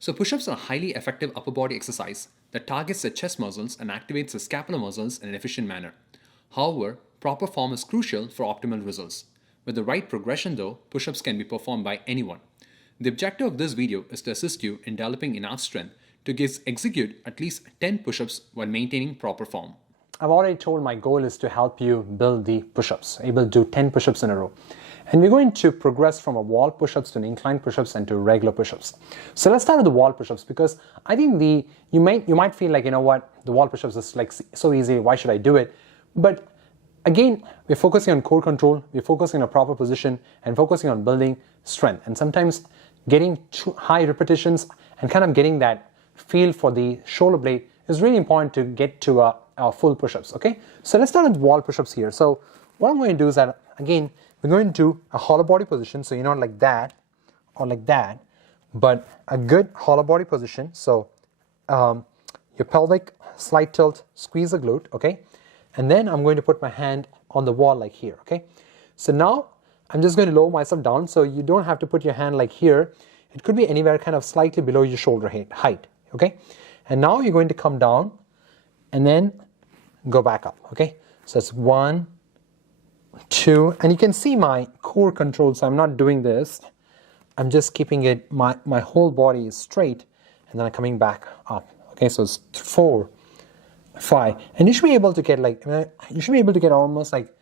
So push-ups are a highly effective upper body exercise that targets the chest muscles and activates the scapular muscles in an efficient manner. However, proper form is crucial for optimal results. With the right progression though, push-ups can be performed by anyone. The objective of this video is to assist you in developing enough strength to execute at least 10 push-ups while maintaining proper form. I've already told my goal is to help you build the push-ups, able to do 10 push-ups in a row. And we're going to progress from a wall push-ups to an incline push-ups and to regular push-ups. So let's start with the wall push-ups, because I think you might feel like, you know what, the wall push-ups is like so easy, why should I do it? But again, we're focusing on core control, we're focusing on a proper position and focusing on building strength. And sometimes getting too high repetitions and kind of getting that feel for the shoulder blade is really important to get to our full push-ups, okay? So let's start with wall push-ups here. So what I'm going to do is that, again, we're going to do a hollow body position, so you're not like that or like that, but a good hollow body position. So your pelvic, slight tilt, squeeze the glute, okay? And then I'm going to put my hand on the wall like here, okay? So now I'm just going to lower myself down, so you don't have to put your hand like here. It could be anywhere kind of slightly below your shoulder height, okay? And now you're going to come down and then go back up, okay? So it's 1, 2, and you can see my core control, so I'm not doing this. I'm just keeping it, my whole body is straight, and then I'm coming back up, okay? So it's 4, 5, and you should be able to get almost like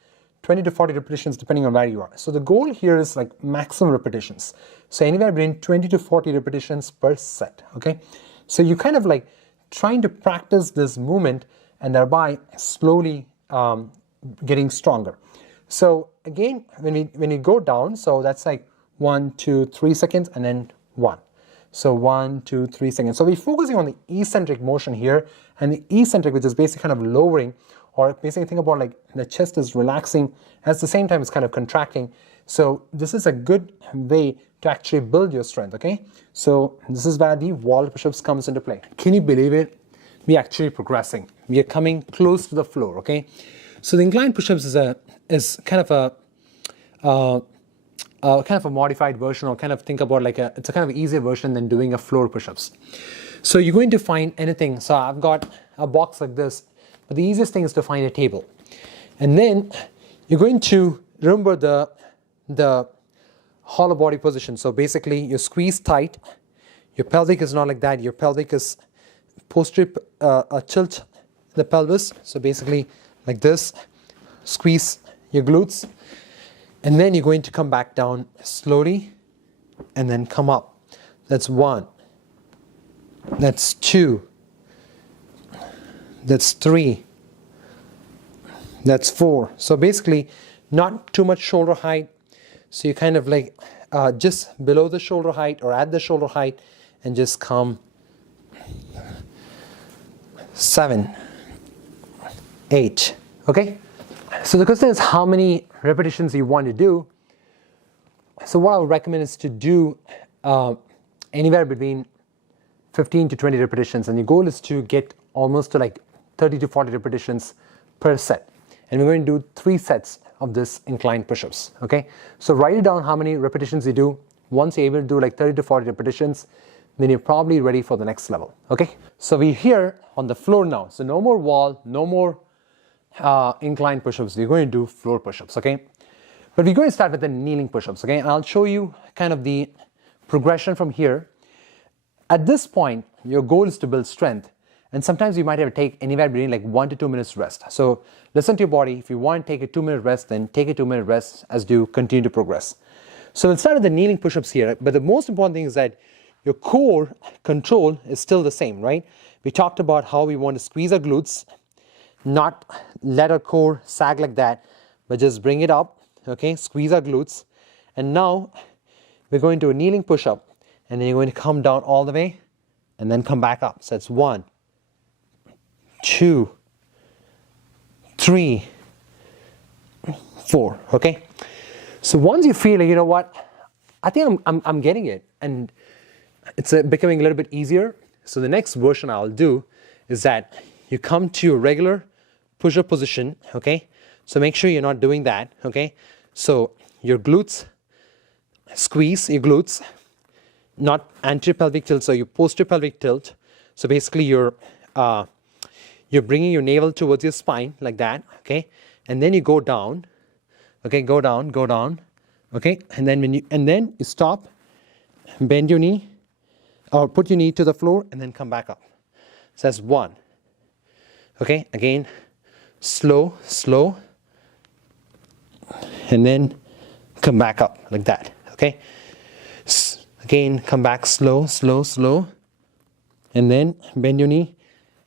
20 to 40 repetitions depending on where you are. So the goal here is like maximum repetitions. So anywhere between 20 to 40 repetitions per set, okay? So you kind of like trying to practice this movement and thereby slowly getting stronger. So again, when you go down, so that's like 1, 2, 3 seconds and then 1. So 1, 2, 3 seconds. So we're focusing on the eccentric motion here, and the eccentric, which is basically kind of lowering, or basically think about like the chest is relaxing, at the same time it's kind of contracting. So this is a good way to actually build your strength, okay? So this is where the wall push-ups comes into play. Can you believe it? We're actually progressing. We are coming close to the floor, okay? So the incline push-ups is kind of a modified version, or kind of think about like it's a kind of easier version than doing a floor push-ups. So you're going to find anything. So I've got a box like this, but the easiest thing is to find a table. And then you're going to remember the hollow body position. So basically you squeeze tight, your pelvic is not like that, your pelvic is posterior tilt the pelvis. So basically like this, squeeze your glutes, and then you're going to come back down slowly and then come up. That's 1, that's 2, that's 3, that's 4. So basically not too much shoulder height, so you kind of like just below the shoulder height or at the shoulder height, and just come 7, 8, okay? So the question is how many repetitions you want to do. So what I would recommend is to do anywhere between 15 to 20 repetitions, and the goal is to get almost to like 30 to 40 repetitions per set. And we're going to do 3 sets of this incline push-ups, okay? So write it down how many repetitions you do. Once you're able to do like 30 to 40 repetitions, then you're probably ready for the next level, okay? So we're here on the floor now. So no more wall, no more incline push-ups. We're going to do floor push-ups, okay? But we're going to start with the kneeling push-ups, okay? And I'll show you kind of the progression from here. At this point, your goal is to build strength, and sometimes you might have to take anywhere between like 1 to 2 minutes rest. So listen to your body. If you want to take a 2-minute rest, then take a 2-minute rest as you continue to progress. So we'll start with the kneeling push-ups here, but the most important thing is that your core control is still the same, right? We talked about how we want to squeeze our glutes, not let our core sag like that, but just bring it up, okay? Squeeze our glutes. And now we're going to a kneeling push-up, and then you're going to come down all the way and then come back up. So it's 1, 2, 3, 4, okay? So once you feel like, you know what, I think I'm getting it, and it's becoming a little bit easier. So the next version I'll do is that you come to your regular push-up position, okay? So make sure you're not doing that, okay? So your glutes, squeeze your glutes, not anterior pelvic tilt, so your posterior pelvic tilt. So basically you're bringing your navel towards your spine like that, okay? And then you go down, okay? Go down, okay? And then you stop, bend your knee, or put your knee to the floor, and then come back up. So that's 1. Okay, again, slow, and then come back up like that. Okay, again, come back slow, and then bend your knee,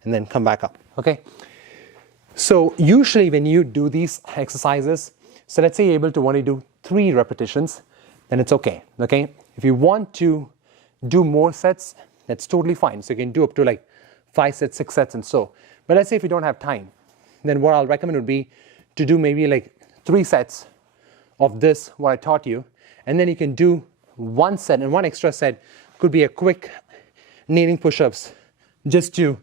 and then come back up. Okay. So usually when you do these exercises, so let's say you're able to only do 3 repetitions, then it's okay. Okay. If you want to do more sets, that's totally fine. So you can do up to like 5 sets, 6 sets, and so. But let's say if you don't have time, then what I'll recommend would be to do maybe like 3 sets of this, what I taught you, and then you can do 1 set, and 1 extra set could be a quick kneeling push-ups just to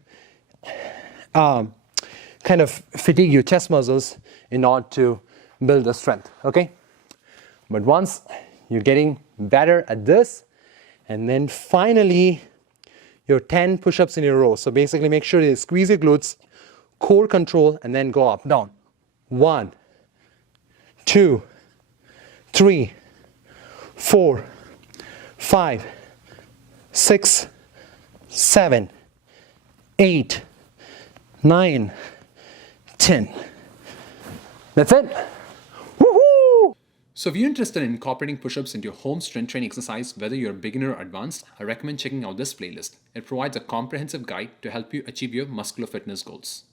kind of fatigue your chest muscles in order to build the strength, okay? But once you're getting better at this, and then finally your 10 push-ups in a row. So basically make sure you squeeze your glutes, core control, and then go up, down. 1, 2, 3, 4, 5, 6, 7, 8, 9, 10. That's it. Woohoo! So if you're interested in incorporating push-ups into your home strength training exercise, whether you're a beginner or advanced, I recommend checking out this playlist. It provides a comprehensive guide to help you achieve your muscular fitness goals.